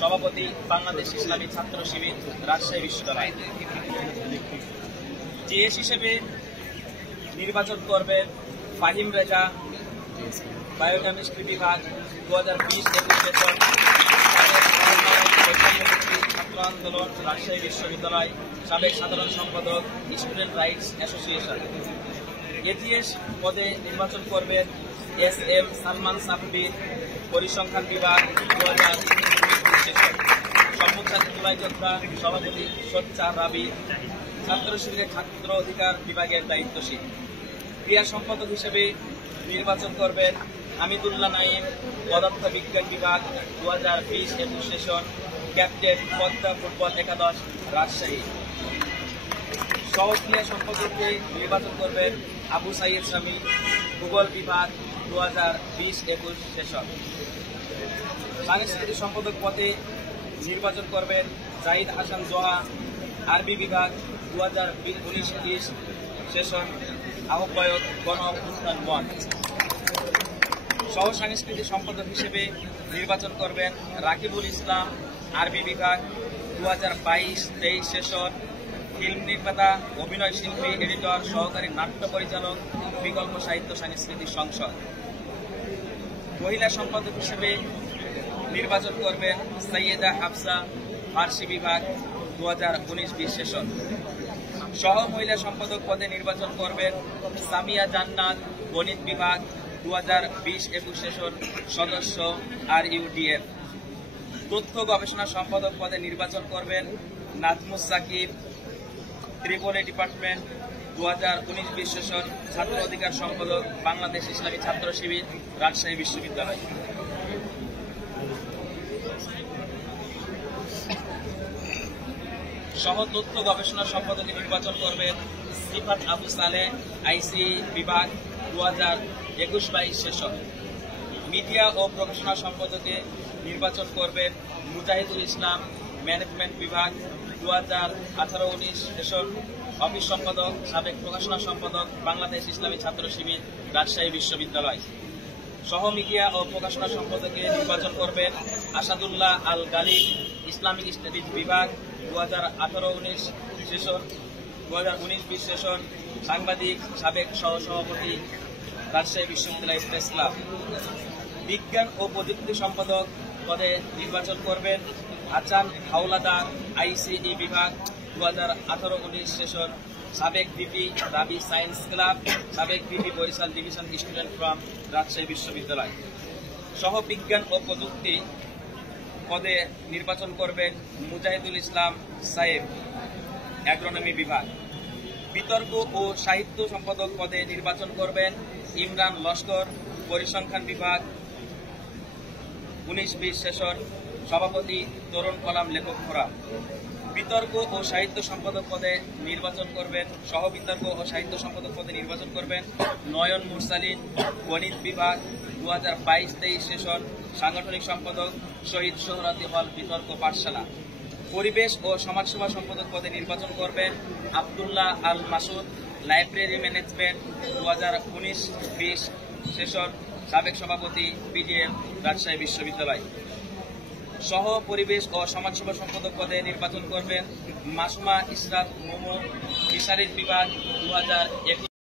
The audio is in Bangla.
সভাপতি বাংলাদেশ ইসলামী ছাত্র শিবির রাজশাহী বিশ্ববিদ্যালয়। জিএস হিসেবে নির্বাচন করবেন ফাহিম রেজা, বায়োকেমিস্ট্রি বিভাগ 2020-21 সেশন, ছাত্র আন্দোলন রাজশাহী বিশ্ববিদ্যালয়, সাবেক সাধারণ সম্পাদক স্টুডেন্ট রাইটস অ্যাসোসিয়েশন। এজিএস পদে নির্বাচন করবেন SM সালমান সাব্বির, পরিসংখ্যান বিভাগ 2019 সেশন, সম্মুখ জুলাই যোদ্ধা, সভাপতি সোচ্চার রাবি, ছাত্র শিবিরের ছাত্র অধিকার বিভাগের দায়িত্বশীল। ক্রিয়া সম্পাদক হিসেবে নির্বাচন করবেন হামিদুল্লাহ নাইম, পদার্থ বিজ্ঞান বিভাগ 2020-21 সেশন, ক্যাপ্টেন পদ্মা ফুটবল একাদশ রাজশাহী। সহক্রিয়া সম্পাদককে নির্বাচন করবেন আবু সাইদ শামী, ভূগোল বিভাগ 2020-21 সেশন। সাংস্কৃতিক সম্পাদক পদে নির্বাচন করবেন জাহিদ হাসান জোহা, আরবি বিভাগ 2019-20 সেশন, আহ্বায়ক গণ অভ্যুত্থান মঞ্চ। সহ সাংস্কৃতিক সম্পাদক হিসেবে নির্বাচন করবেন রাকিবুল ইসলাম, আরবি বিভাগ 2022-23 সেশন, ফিল্ম নির্মাতা, অভিনয় শিল্পী, এডিটর, সহকারী নাট্য পরিচালক, বিকল্প সাহিত্য সাংস্কৃতিক সংসদ। মহিলা সম্পাদক হিসেবে নির্বাচন করবেন সৈয়দা হাফসা, ফার্সি বিভাগ 2019-20 সেশন। সহ মহিলা সম্পাদক পদে নির্বাচন করবেন সামিয়া জান্নাত, গণিত বিভাগ 2020-21 সেশন, সদস্য RUDF। তথ্য গবেষণা সম্পাদক পদে নির্বাচন করবেন নাজমুস সাকিব, ত্রিপলি ডিপার্টমেন্ট 2019-20 সেশন, ছাত্র অধিকার সম্পাদক বাংলাদেশ ইসলামী ছাত্র শিবির রাজশাহী বিশ্ববিদ্যালয়। সহ তথ্য গবেষণা সম্পাদকে নির্বাচন করবেন সিফাত আবু সালেহ, IC বিভাগ 2021-22 সেশন। মিডিয়া ও প্রকাশনা সম্পাদকে নির্বাচন করবেন মুজাহিদুল ইসলাম, ম্যানেজমেন্ট বিভাগ 2018-19 সেশন, অফিস সম্পাদক, সাবেক প্রকাশনা সম্পাদক বাংলাদেশ ইসলামী ছাত্র শিবির রাজশাহী বিশ্ববিদ্যালয়। সহ মিডিয়া ও প্রকাশনা সম্পাদকে নির্বাচন করবেন আসাদুল্লাহ আল গালি, ইসলামিক স্টাডিজ বিভাগ 2018-19 সেশন, 2019-20 সেশন, সাংবাদিক, সাবেক সহসভাপতি রাজশাহী বিশ্ববিদ্যালয় প্রেস ক্লাব। বিজ্ঞান ও প্রযুক্তি সম্পাদক পদে নির্বাচন করবেন হাসান হাওলাদার, ICE বিভাগ 2018-19 সেশন, সাবেক VP রাবি সায়েন্স ক্লাব, সাবেক VP Barishal division student from Rajshahi বিশ্ববিদ্যালয়। সহ বিজ্ঞান ও প্রযুক্তি পদে নির্বাচন করবেন মুজাহিদুল ইসলাম সাহেব, অ্যাগ্রোনমি বিভাগ। বিতর্ক ও সাহিত্য সম্পাদক পদে নির্বাচন করবেন ইমরান লস্কর, পরিসংখ্যান বিভাগ 19-20 সেশন, সভাপতি তরুণ কলাম লেখক ফোরাম। বিতর্ক ও সাহিত্য সম্পাদক পদে নির্বাচন করবেন সহ বিতর্ক ও সাহিত্য সম্পাদক পদে নির্বাচন করবেন নয়ন মুরসালিন, গণিত বিভাগ 2022-23 সেশন, সাংগঠনিক সম্পাদক শহীদ সোহরাওয়ার্দী হল বিতর্ক পাঠশালা। পরিবেশ ও সমাজসেবা সম্পাদক পদে নির্বাচন করবেন Abdullah Al Masud, library management 2019-20 session, সাবেক সভাপতি PDM রাজশাহী বিশ্ববিদ্যালয়। সহ পরিবেশ ও সমাজসেবা সম্পাদক পদে নির্বাচন করবেন মাসুমা ইসরাত মোমো, ফিশারিজ বিভাগ 2021।